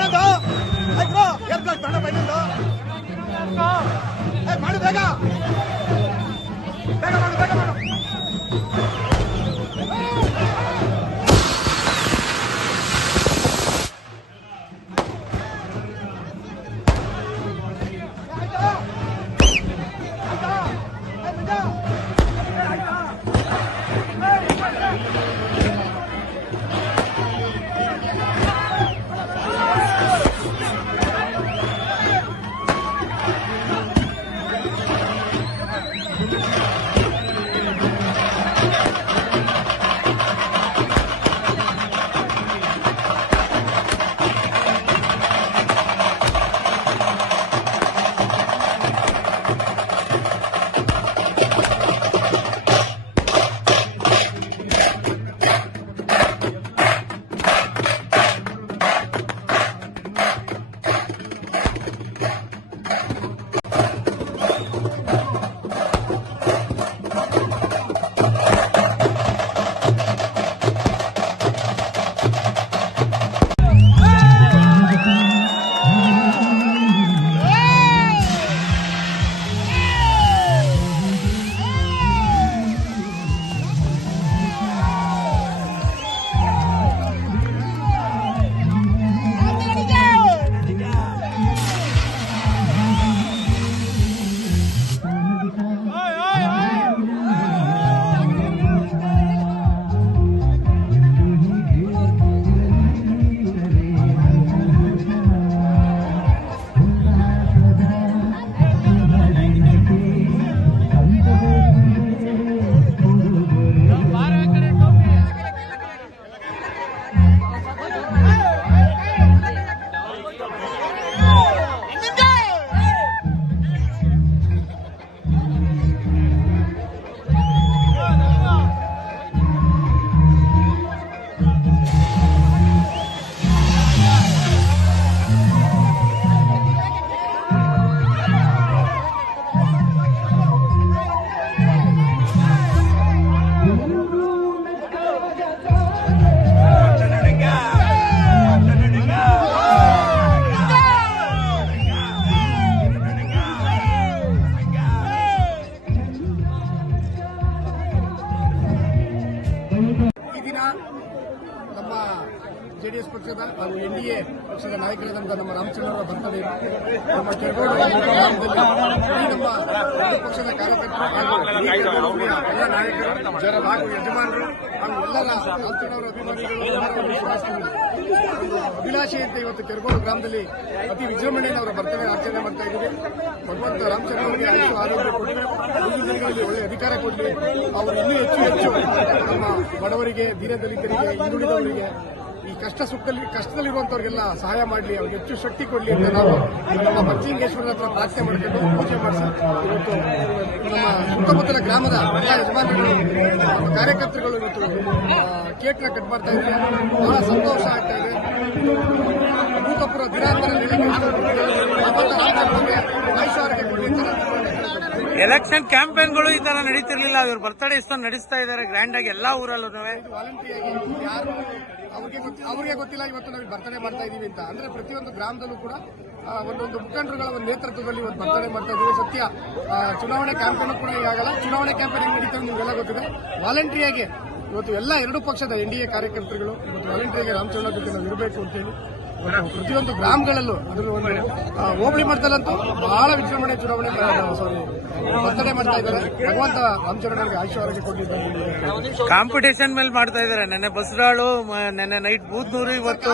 ಇನ್ನೊಂದು ತಗೊಂಡಪ್ಪ ಇನ್ನೊಂದು ಮಾಡು ಬೇಗ ಬೇಗ ಮಾಡು ಬೇಗ ಮಾಡು ನಮ್ಮ ಜೆಡಿಎಸ್ ಪಕ್ಷದ ಹಾಗೂ ಎನ್ಡಿಎ ಪಕ್ಷದ ನಾಯಕರಾದಂತಹ ನಮ್ಮ ರಾಮಚಂದ್ರವರ ಬರ್ತಡೇ ನಮ್ಮ ಕೆರಗೋಡು ಗ್ರಾಮದಲ್ಲಿ ನಮ್ಮ ಪಕ್ಷದ ಕಾರ್ಯಕರ್ತರು ಹಾಗೂ ಎಲ್ಲ ನಾಯಕರು ಹಾಗೂ ಯಜಮಾನರು ಹಾಗೂ ಎಲ್ಲರ ರಾಮಚಂದ್ರವರ ಅಭಿಮಾನಿಗಳು ಅಭಿಲಾಷೆಯಂತೆ ಇವತ್ತು ಕೆರಗೋಡು ಗ್ರಾಮದಲ್ಲಿ ಅತಿ ವಿಜೃಂಭಣೆಯಿಂದ ಅವರ ಬರ್ತಡೇ ಆಚರಣೆ ಮಾಡ್ತಾ ಇದ್ದೀವಿ. ಭಗವಂತ ರಾಮಚಂದ್ರ ಅವರಿಗೆ ಆಯುಷು ಆರೋಗ್ಯ ಕೊಟ್ಟರೆ ಮುಂದಿನ ದಿನಗಳಲ್ಲಿ ಒಳ್ಳೆಯ ಅಧಿಕಾರ ಕೊಡಲಿ. ಅವರು ಇನ್ನೂ ಹೆಚ್ಚು ನಮ್ಮ ಬಡವರಿಗೆ, ದೀನದಲಿತರಿಗೆ, ಹಿಂದುಳಿದವರಿಗೆ, ಈ ಕಷ್ಟದಲ್ಲಿರುವಂತವ್ರಿಗೆಲ್ಲ ಸಹಾಯ ಮಾಡಲಿ, ಅವ್ರಿಗೆ ಹೆಚ್ಚು ಶಕ್ತಿ ಕೊಡಲಿ ಅಂತ ನಾವು ನಮ್ಮ ಪಂಚಲಿಂಗೇಶ್ವರನ ಹತ್ರ ಪ್ರಾರ್ಥನೆ ಮಾಡಿಕೊಂಡು ಪೂಜೆ ಮಾಡಿಸಿ ಇವತ್ತು ನಮ್ಮ ಸುತ್ತಮುತ್ತಲ ಗ್ರಾಮದ ಎಲ್ಲ ಯಜಮಾನರುಗಳು ನಮ್ಮ ಕಾರ್ಯಕರ್ತರುಗಳು ಇವತ್ತು ಕೇಕ್ನ ಕಟ್ ಮಾಡ್ತಾ ಇದ್ದಾರೆ. ಬಹಳ ಸಂತೋಷ ಆಗ್ತಾ ಇದೆ. ಭೂತಪುರ ದಿನಾಂತರ ಆಯುಷ್ಯ ಕೊಡಲಿ ಅಂತ ಎಲೆಕ್ಷನ್ ಕ್ಯಾಂಪೇನ್ಗಳು ಈ ತರ ನಡೀತಿರ್ಲಿಲ್ಲ. ಇವ್ರ ಬರ್ತಡೇ ಇಷ್ಟೊಂದು ನಡೆಸ್ತಾ ಇದ್ದಾರೆ ಗ್ರ್ಯಾಂಡ್ ಆಗಿ ಎಲ್ಲಾ ಊರಲ್ಲೂ. ವಾಲಂಟಿಯಾಗಿ ಯಾರು ಅವ್ರಿಗೆ ಗೊತ್ತಿಲ್ಲ ಇವತ್ತು ನಾವು ಬರ್ತಡೇ ಮಾಡ್ತಾ ಇದೀವಿ ಅಂತ. ಅಂದ್ರೆ ಪ್ರತಿಯೊಂದು ಗ್ರಾಮದಲ್ಲೂ ಕೂಡ ಒಂದೊಂದು ಮುಖಂಡರುಗಳ ಒಂದು ನೇತೃತ್ವದಲ್ಲಿ ಇವತ್ತು ಬರ್ತಡೇ ಮಾಡ್ತಾ ಇದೀವಿ. ಸತ್ಯ ಚುನಾವಣೆ ಕ್ಯಾಂಪೇನ್ ಕೂಡ ಈಗಾಗಲ್ಲ. ಚುನಾವಣೆ ಕ್ಯಾಂಪೇನ್ ಹೆಂಗ್ ನಡೀತಾರೆ ನಿಮಗೆಲ್ಲ ಗೊತ್ತಿದೆ. ವಾಲಂಟಿಯಾಗಿ ಇವತ್ತು ಎಲ್ಲ ಎರಡೂ ಪಕ್ಷದ ಎನ್ಡಿಎ ಕಾರ್ಯಕರ್ತರುಗಳು ಇವತ್ತು ವಾಲಂಟಿಯಾಗಿ ರಾಮಚಂದ್ರ ಜೊತೆ ನಾವು ಇರಬೇಕು ಅಂತೇಳಿ ಪ್ರತಿಯೊಂದು ಗ್ರಾಮಗಳಲ್ಲೂ ಅದನ್ನು ಒಂದು ಹೋಬಳಿ ಮಟ್ಟದಲ್ಲಂತೂ ಬಹಳ ವಿಜೃಂಭಣೆ ಚುನಾವಣೆ ಬರ್ತಡೇ ಮಾಡ್ತಾ ಇದ್ದಾರೆ. ಭಗವಂತ ರಾಮಚಂದ್ರನಿಗೆ ಆಯುಷ್ಯ ಕೊಟ್ಟಿದ್ದಾರೆ. ಕಾಂಪಿಟೇಷನ್ ಮೇಲೆ ಮಾಡ್ತಾ ಇದ್ದಾರೆ. ನೆನ್ನೆ ಬಸರಾಳು, ನೆನ್ನೆ ನೈಟ್ ಬೂದ್ನೂರು, ಇವತ್ತು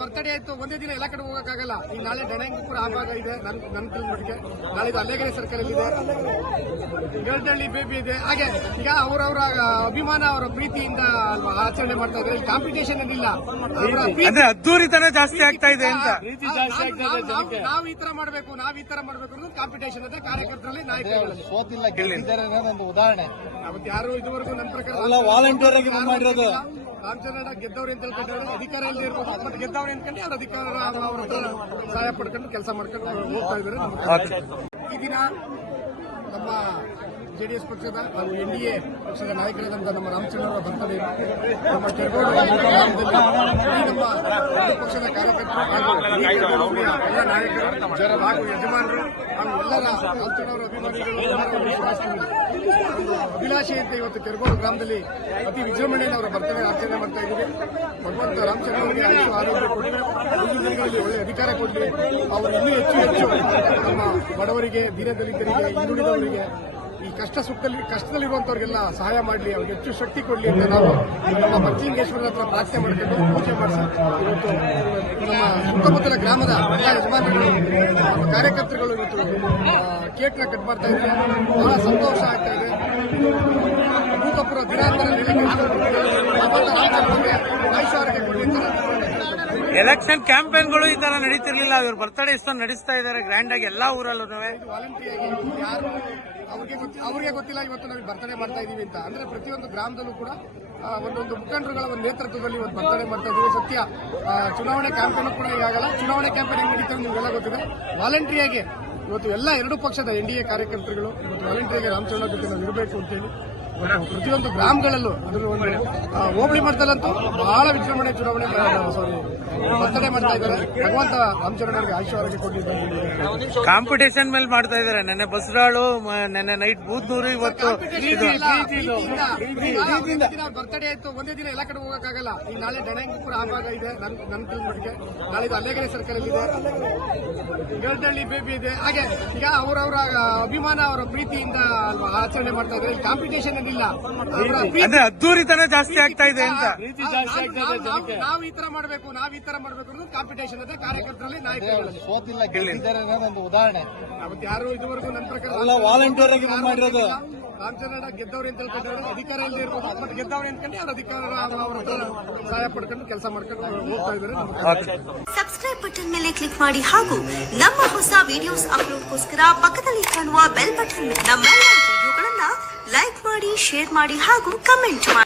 ಬರ್ತಡೇ ಆಯ್ತು. ಒಂದೇ ದಿನ ಎಲ್ಲ ಕಡೆ ಹೋಗಕ್ಕಾಗಲ್ಲ. ಈಗ ನಾಳೆ ಡಣಂಗಪುರ ಆ ಭಾಗ ಇದೆ, ನನ್ನ ತಿಳ್ಮಟ್ಟಿಗೆ ನಾಳೆ ಅಲ್ಲೇಗೆರೆ ಸರ್ಕಲ್ ಇದೆ, ಗರಡಹಳ್ಳಿ ಬೇಬಿ ಇದೆ. ಹಾಗೆ ಈಗ ಅವರವರ ಅಭಿಮಾನ, ಅವರ ಪ್ರೀತಿಯಿಂದ ಆಚರಣೆ ಮಾಡ್ತಾ ಇದ್ದಾರೆ. ಕಾಂಪಿಟೇಷನ್ ಏನಿಲ್ಲ, ಅಂದ್ರೆ ಅದ್ದೂರಿತನ ಜಾಸ್ತಿ ಆಗ್ತಾ ಇದೆ ಅಂತ. ನಾವು ಈ ತರ ಮಾಡಬೇಕು, ನಾವು ಈ ತರ ಮಾಡಬೇಕು ಅನ್ನೋದು ಕಾಂಪಿಟೇಷನ್ ಇದೆ ಕಾರ್ಯಕರ್ತರಲ್ಲಿ, ನಾಯಕರಲ್ಲಿ. ಉದಾಹರಣೆ ಅವತ್ತು ಯಾರು ಇದುವರೆಗೂ ನನ್ನ ಪ್ರಕಾರ ವಾಲಂಟಿಯರ್ ಆಗಿ ಮಾಡಿರೋದು ರಾಮಚಂದ್ರ ಗೆದ್ದವ್ರು ಅಂತ ಹೇಳ್ಕೊಂಡಿದ್ದಾರೆ. ಅಧಿಕಾರ ಇಲ್ಲದೆ ಇರ್ಬೋದು, ಮತ್ತೆ ಗೆದ್ದವ್ರು ಅನ್ಕೊಂಡು ಅವ್ರ ಅಧಿಕಾರ ಅವ್ರ ಸಹಾಯ ಪಡ್ಕೊಂಡು ಕೆಲಸ ಮಾಡ್ಕೊಂಡು ಹೋಗ್ತಾ ಇದ್ದಾರೆ. ಈ ದಿನ ನಮ್ಮ ಜೆಡಿಎಸ್ ಪಕ್ಷದ ಹಾಗೂ ಎನ್ಡಿಎ ಪಕ್ಷದ ನಾಯಕರಾದಂತಹ ನಮ್ಮ ರಾಮಚಂದ್ರವರ ಬರ್ತಡೇ ನಮ್ಮ ಕೆರಗೋಡು ಗ್ರಾಮದಲ್ಲಿ ಈ ನಮ್ಮ ಎರಡು ಪಕ್ಷದ ಕಾರ್ಯಕರ್ತರು ಹಾಗೂ ಈ ಕೆರಗೋಡು ಹೋಬಳಿಯ ಎಲ್ಲ ನಾಯಕರು ಹಾಗೂ ಯಜಮಾನರು ಹಾಗೂ ಎಲ್ಲರ ರಾಮಚಂದ್ರವರ ಅಭಿಮಾನಿಗಳು ಎಲ್ಲರ ಒಂದು ಶುಭಾಶಯಗಳು. ಒಂದು ಅಭಿಲಾಷೆಯಂತೆ ಇವತ್ತು ಕೆರಗೋಡು ಗ್ರಾಮದಲ್ಲಿ ಅತಿ ವಿಜೃಂಭಣೆಯಿಂದ ಅವರ ಬರ್ತಡೇ ಆಚರಣೆ ಮಾಡ್ತಾ ಇದ್ದೀವಿ. ಭಗವಂತ ರಾಮಚಂದ್ರ ಅವರಿಗೆ ಆಯುಷ್ಯ ಆರೋಗ್ಯ ಕೊಡಿ, ಮುಂದಿನ ದಿನಗಳಲ್ಲಿ ಒಳ್ಳೆಯ ಅಧಿಕಾರ ಕೊಡಲಿ, ಅವರು ಇನ್ನೂ ಹೆಚ್ಚು ನಮ್ಮ ಬಡವರಿಗೆ, ದೀನದಲಿತರಿಗೆ, ಹಿಂದುಳಿದವರಿಗೆ, ಈ ಕಷ್ಟದಲ್ಲಿರುವಂತವ್ರಿಗೆಲ್ಲ ಸಹಾಯ ಮಾಡಲಿ, ಅವ್ರಿಗೆ ಹೆಚ್ಚು ಶಕ್ತಿ ಕೊಡಲಿ ಅಂತ ನಾವು ನಮ್ಮ ಪಂಚಲಿಂಗೇಶ್ವರನ ಹತ್ರ ಪ್ರಾರ್ಥನೆ ಮಾಡ್ಕೊಂಡು ಪೂಜೆ ಮಾಡಿಸಿ ಇವತ್ತು ನಮ್ಮ ಸುತ್ತಮುತ್ತಲ ಗ್ರಾಮದ ಎಲ್ಲ ಯಜಮಾನರು ಮತ್ತು ಕಾರ್ಯಕರ್ತರುಗಳು ಇವತ್ತು ಕೇಕ್ನ ಕಟ್ ಮಾಡ್ತಾ ಇದ್ದಾರೆ. ಬಹಳ ಸಂತೋಷ ಆಗ್ತಾ ಇದೆ. ಭೂತಪುರ ದಿನಾಂತರ ಆಯುಷ್ಯ ಕೊಡಲಿ ಅಂತ ಎಲೆಕ್ಷನ್ ಕ್ಯಾಂಪೇನ್ಗಳು ಈ ತರ ನಡೀತಿರ್ಲಿಲ್ಲ, ಇವ್ರ ಬರ್ತಡೇ ಇಷ್ಟೊಂದು ನಡೆಸ್ತಾ ಇದ್ದಾರೆ ಗ್ರ್ಯಾಂಡ್ ಆಗಿ ಎಲ್ಲಾ ಊರಲ್ಲೂ. ವಾಲಂಟಿಯಾಗಿ ಯಾರು ಅವ್ರಿಗೆ ಗೊತ್ತಿಲ್ಲ ಇವತ್ತು ನಾವು ಬರ್ತಡೇ ಮಾಡ್ತಾ ಇದೀವಿ ಅಂತ. ಅಂದ್ರೆ ಪ್ರತಿಯೊಂದು ಗ್ರಾಮದಲ್ಲೂ ಕೂಡ ಒಂದೊಂದು ಮುಖಂಡರುಗಳ ಒಂದು ನೇತೃತ್ವದಲ್ಲಿ ಇವತ್ತು ಬರ್ತಡೇ ಮಾಡ್ತಾ ಇದೀವಿ. ಸತ್ಯ ಚುನಾವಣೆ ಕ್ಯಾಂಪೇನ್ ಕೂಡ ಈಗಾಗಲ್ಲ. ಚುನಾವಣೆ ಕ್ಯಾಂಪೇನ್ ಹೆಂಗ್ ನಡೀತಾರೆ ನಿಮಗೆಲ್ಲ ಗೊತ್ತಿದೆ. ವಾಲಂಟಿಯಾಗಿ ಇವತ್ತು ಎಲ್ಲ ಎರಡು ಪಕ್ಷದ ಎನ್ಡಿಎ ಕಾರ್ಯಕರ್ತರುಗಳು ಇವತ್ತು ವಾಲಂಟಿಯಾಗಿ ರಾಮಚಂದ್ರ ಜೊತೆ ನಾವು ಇರಬೇಕು ಅಂತೇಳಿ ಪ್ರತಿಯೊಂದು ಗ್ರಾಮಗಳಲ್ಲೂ ಅದರ ಒಂದು ಹೋಬಳಿ ಮಟ್ಟದಲ್ಲಂತೂ ಬಹಳ ವಿಜೃಂಭಣೆ ಚುನಾವಣೆ ಬರ್ತಡೇ ಮಾಡ್ತಾ ಇದ್ದಾರೆ. ಭಗವಂತ ರಾಮಚಂದ್ರನಿಗೆ ಆಯುಷ್ಯ ಆರೋಗ್ಯ ಕೊಟ್ಟಿದ್ದಾರೆ. ಕಾಂಪಿಟೇಷನ್ ಮೇಲೆ ಮಾಡ್ತಾ ಇದ್ದಾರೆ. ನೆನ್ನೆ ಬಸ್ರಾಳು, ನೆನ್ನೆ ನೈಟ್ ಬೂದ್ನೂರು, ಇವತ್ತು ಬರ್ತಡೇ ಆಯ್ತು ಒಂದೇ ದಿನ ಎಲ್ಲ ಕಡೆ ಹೋಗಕ್ಕಾಗಲ್ಲ. ಈಗ ನಾಳೆ ಡಣಂಗಪುರ ಆ ಭಾಗ ಇದೆ, ನನ್ನ ಮಟ್ಟಿಗೆ ನಾಳೆ ಇದು ಅಲ್ಲೇಗೆರೆ ಸರ್ಕಲ್ ಇದೆ, ಗರಡಹಳ್ಳಿ ಬೇಬಿ ಇದೆ. ಹಾಗೆ ಈಗ ಅವರವರ ಅಭಿಮಾನ, ಅವರ ಪ್ರೀತಿಯಿಂದ ಆಚರಣೆ ಮಾಡ್ತಾ ಇದ್ದಾರೆ. ಕಾಂಪಿಟೇಷನ್ ಏನಿಲ್ಲ, ಅಂದ್ರೆ ಅದ್ದೂರಿತನ ಜಾಸ್ತಿ ಆಗ್ತಾ ಇದೆ ಅಂತ. ನಾವು ಈ ತರ ಮಾಡಬೇಕು, ನಾವು ಈ ತರ ಮಾಡಬೇಕು ಅನ್ನೋದು ಕಾಂಪಿಟೇಷನ್ ಇದೆ ಕಾರ್ಯಕರ್ತರಲ್ಲಿ, ನಾಯಕರಲ್ಲಿ. ಸೋತಿಲ್ಲ ಗೆದ್ದಿದ್ದಾರೆ ಅನ್ನೋದೊಂದು ಉದಾಹರಣೆ. ಅವತ್ತು ಯಾರು ಇದುವರೆಗೂ ನನ್ನ ಪ್ರಕಾರ ವಾಲಂಟಿಯರ್ ಆಗಿ ಮಾಡಿರೋದು. ರಾಮಚಂದ್ರ ಗೆದ್ದವ್ರು ಅಂತ ಹೇಳ್ಕೊಂಡ್ರೆ ಅಧಿಕಾರ ಇಲ್ಲದೆ ಇರ್ಬೋದು, ಬಟ್ ಗೆದ್ದವ್ರು ಅಂದ್ಕೊಂಡು ಅವ್ರ ಅಧಿಕಾರ ಅವರ ಸಹಾಯ ಪಡ್ಕೊಂಡು ಕೆಲಸ ಮಾಡ್ಕೊಂಡು ಹೋಗ್ತಾ ಇದ್ದಾರೆ. ಸಬ್ಸ್ಕ್ರೈಬ್ ಬಟನ್ ಮೇಲೆ ಕ್ಲಿಕ್ ಮಾಡಿ ಹಾಗೂ ನಮ್ಮ ಹೊಸ ವಿಡಿಯೋಸ್ ಅಪ್ಲೋಡ್ಗೋಸ್ಕರ ಪಕ್ಕದಲ್ಲಿ ಕಾಣುವ ಬೆಲ್ ಬಟನ್ ನಮ್ಮೆಲ್ಲ ವಿಡಿಯೋಗಳನ್ನ ಲೈಕ್ ಮಾಡಿ, ಶೇರ್ ಮಾಡಿ ಹಾಗೂ ಕಮೆಂಟ್ ಮಾಡಿ.